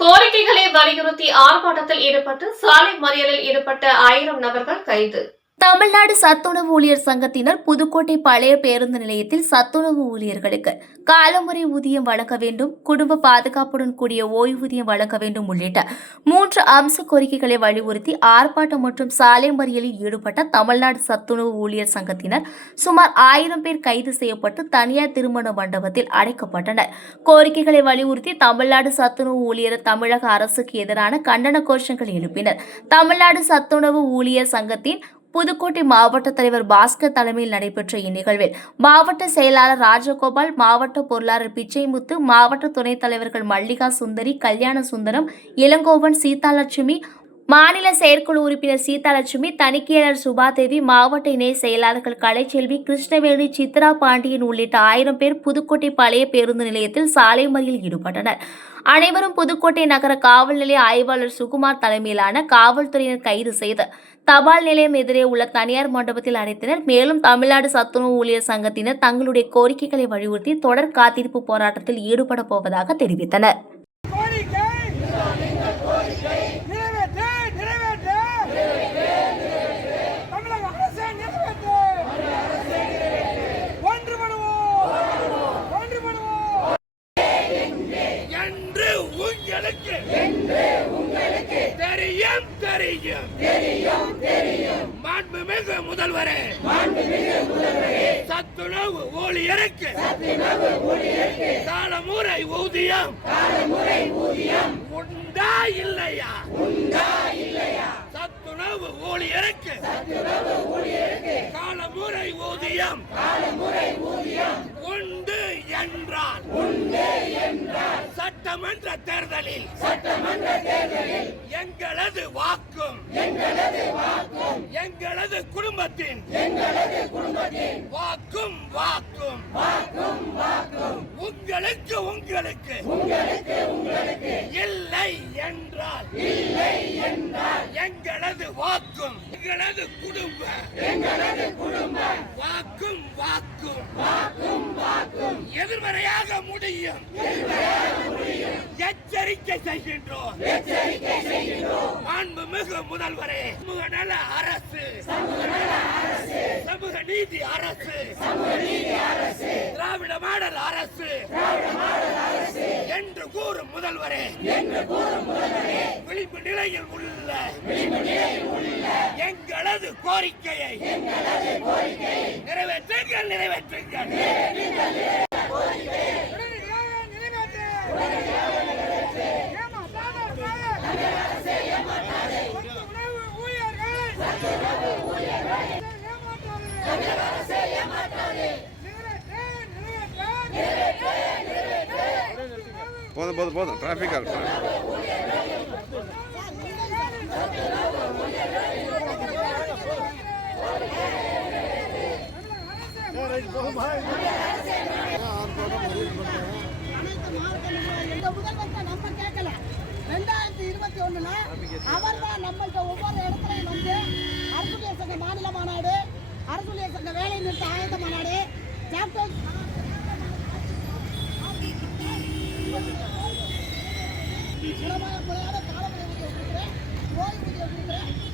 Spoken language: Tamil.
கோரிக்கைகளை வலியுறுத்தி ஆர்ப்பாட்டத்தில் ஈடுபட்டு சாலை மறியலில் ஈடுபட்ட ஆயிரம் நபர்கள் கைது. தமிழ்நாடு சத்துணவு ஊழியர் சங்கத்தினர் புதுக்கோட்டை பழைய பேருந்து நிலையத்தில் சத்துணவு ஊழியர்களுக்கு காலமுறை ஊதியம் வழங்க வேண்டும் குடும்ப பாதுகாப்புடன் கூடிய ஓய்வூதியம் வழங்க வேண்டும் உள்ளிட்ட மூன்று அம்ச கோரிக்கைகளை வலியுறுத்தி ஆர்ப்பாட்டம் மற்றும் சாலை மறியலில் ஈடுபட்ட தமிழ்நாடு சத்துணவு ஊழியர் சங்கத்தினர் சுமார் ஆயிரம் பேர் கைது செய்யப்பட்டு தனியார் திருமண மண்டபத்தில் அடைக்கப்பட்டனர். கோரிக்கைகளை வலியுறுத்தி தமிழ்நாடு சத்துணவு ஊழியர் தமிழக அரசுக்கு எதிரான கண்டன கோஷங்கள் எழுப்பினர். தமிழ்நாடு சத்துணவு ஊழியர் சங்கத்தின் புதுக்கோட்டை மாவட்ட தலைவர் பாஸ்கர் தலைமையில் நடைபெற்ற இந்நிகழ்வில் மாவட்ட செயலாளர் ராஜகோபால் மாவட்ட பொருளாளர் பிச்சைமுத்து மாவட்ட துணைத் தலைவர்கள் மல்லிகா சுந்தரி கல்யாண சுந்தரம் இளங்கோவன் சீதாலட்சுமி மாநில செயற்குழு உறுப்பினர் சீதாலட்சுமி தணிக்கையாளர் சுபாதேவி மாவட்ட இணை செயலாளர்கள் கலைச்செல்வி கிருஷ்ணவேணி சித்ரா பாண்டியன் உள்ளிட்ட ஆயிரம் பேர் புதுக்கோட்டை பழைய பேருந்து நிலையத்தில் சாலை மறியல் ஈடுபட்டனர். அனைவரும் புதுக்கோட்டை நகர காவல் நிலைய ஆய்வாளர் சுகுமார் தலைமையிலான காவல்துறையினர் கைது செய்து தபால் நிலையம் எதிரே உள்ள தனியார் மண்டபத்தில் அடைத்தனர். மேலும் தமிழ்நாடு சத்துணவு ஊழியர் சங்கத்தினர் தங்களுடைய கோரிக்கைகளை வலியுறுத்தி தொடர் காத்திருப்பு போராட்டத்தில் ஈடுபட போவதாக தெரிவித்தனர். உங்களுக்கு தெரியும் தெரியும். தெரியும் தெரியும். மாண்புமிகு முதல்வரே. சத்துணவு ஊழியருக்கு. காலமுறை ஊதியம். உண்டா இல்லையா? உண்டா இல்லையா சத்துணவு ஊழியருக்கு சத்துணவு ஊழியருக்கு காலமுறை ஊதியம் காலமுறை ஊதியம் உண்டு நான் உண்டு என்றால் சட்டமன்ற தேர்தலில் சட்டமன்ற தேர்தலில் எங்களது வாக்கும் எங்களது வாக்கும் எங்களது குடும்பத்தின் எங்களது குடும்பத்தின் வாக்கும் வாக்கும். வாக்கும் வாக்கும் உங்களுக்கு உங்களுக்கு உங்களுக்கு உங்களுக்கு இல்லை என்றால் இல்லை என்றால் எங்களது வாக்கும் எங்களது குடும்ப. எங்களது குடும்ப. வாக்கும் வாக்கும். வாக்கும் வாக்கும். எதிர்மறையாக முடியும். எச்சரிக்கை செய்கின்றோம். எச்சரிக்கை செய்கின்றோம். மாண்புமிகு முதல்வரே சமூக நல அரசு. சமூக நல அரசு. சமூக நீதி அரசு. சமூக நீதி அரசு. திராவிட மாடல் அரசு. திராவிட மாடல் அரசு. என்று கூறும் முதல்வரே என்று கூறும் முதல்வரே விளிம்பு நிலையில் உள்ள எங்களது கோரிக்கையை எங்களது கோரிக்கையை நிறைவேற்றுங்கள் நிறைவேற்றுங்கள். போதும் போதும் போதும். டிராஃபிக் ஆகும் இந்த முதல்வர்கிட்ட நம்ம கேட்கல ரெண்டாயிரத்தி இருபத்தி ஒண்ணுல அவர் தான் நம்மள்கிட்ட ஒவ்வொரு இடத்துலையும் வந்து அரசுடைய சங்க மாநில மாநாடு அரசுடைய சங்க வேலை நிறுத்த ஆயுத மாநாடு சாப்டர் முறையான காலமுறை ஊதியம் கொடுக்குறேன் ஓய்வூதியம் கொடுக்குறேன்